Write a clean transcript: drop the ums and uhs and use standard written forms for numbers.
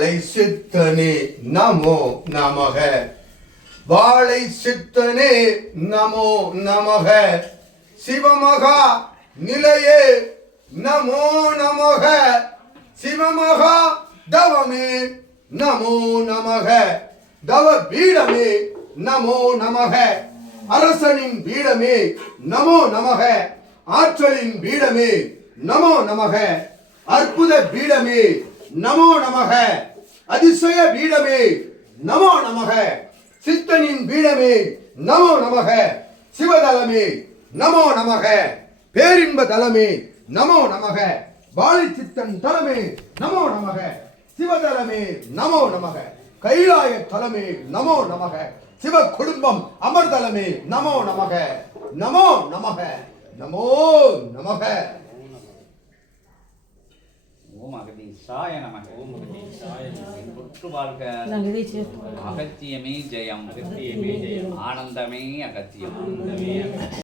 வாழை சித்தனே நமோ நமக. வாழை சித்தனே நமோ நமக. சிவமகா நிலையே நமோ நமக. சிவமகா தவமே நமோ நமக. தவ பீடமே நமோ நமக. அரசனின் பீடமே நமோ நமக. ஆற்றலின் பீடமே நமோ நமக. அற்புத பீடமே நமோ நமக. அதிசய பீடமே நமோ நமக. சித்தனின் பீடமே நமோ நமக. சிவதலமே நமோ நமக. பேரின்ப தலமே நமோ நமக. வாழை சித்தன் தலமே நமோ நமக. சிவதலமே நமோ நமக. கைலாய தலமே நமோ நமக. சிவ குடும்பம் அமர்தலமே நமோ நமக. நமோ நமக. நமோ நமக. ஓம் அகதீசாய நமக. ஓம் அகதீசாய நமக. புற்று வாழ்க அகத்தியமே ஜெயம். ஆனந்தமே அகத்தியம்.